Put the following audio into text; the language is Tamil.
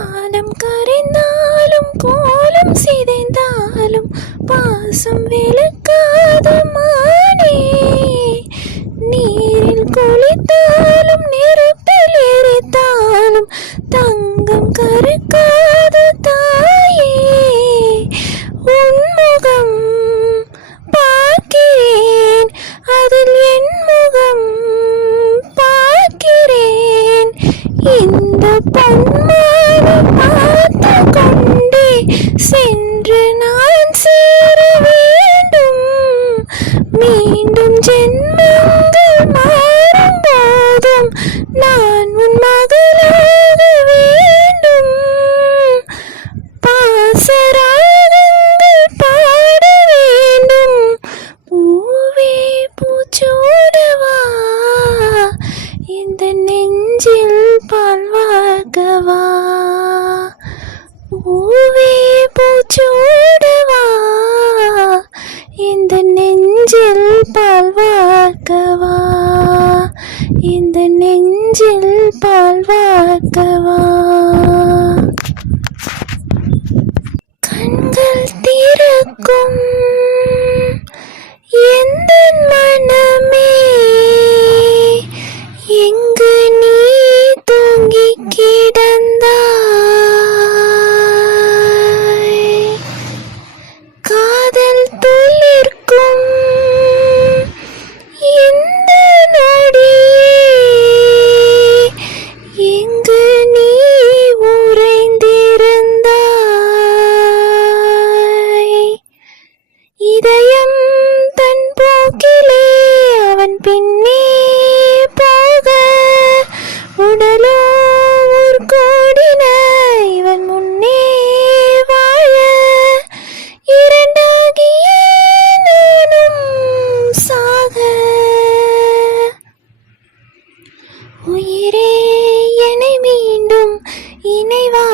காலம் கரைந்தாலும் கோலம் சிதைந்தாலும் பாசம் விளக்காது மானே. நீரில் குளித்தாலும் நெருப்பில் எரித்தாலும் தங்கம் கருக்காது தாயே. உன்முகம் பார்க்கிறேன் அதில் என் முகம் பார்க்கிறேன். இந்த மீண்டும் ஜென்மங்கள் மாறும் போதும் நான் உன் மகளாக வேண்டும். பாசராகங்கள் பாட வேண்டும். பூவே பூச்சோடவா. இந்த நெஞ்சில் நெஞ்சில் பால் வார்க்கவா? இந்த நெஞ்சில் பால் வார்க்கவா? கண்கள் திறக்கும் எந்த மனமே எங்கு நீ தூங்கி கிடந்த உயிரே என்னை மீண்டும் இணைவா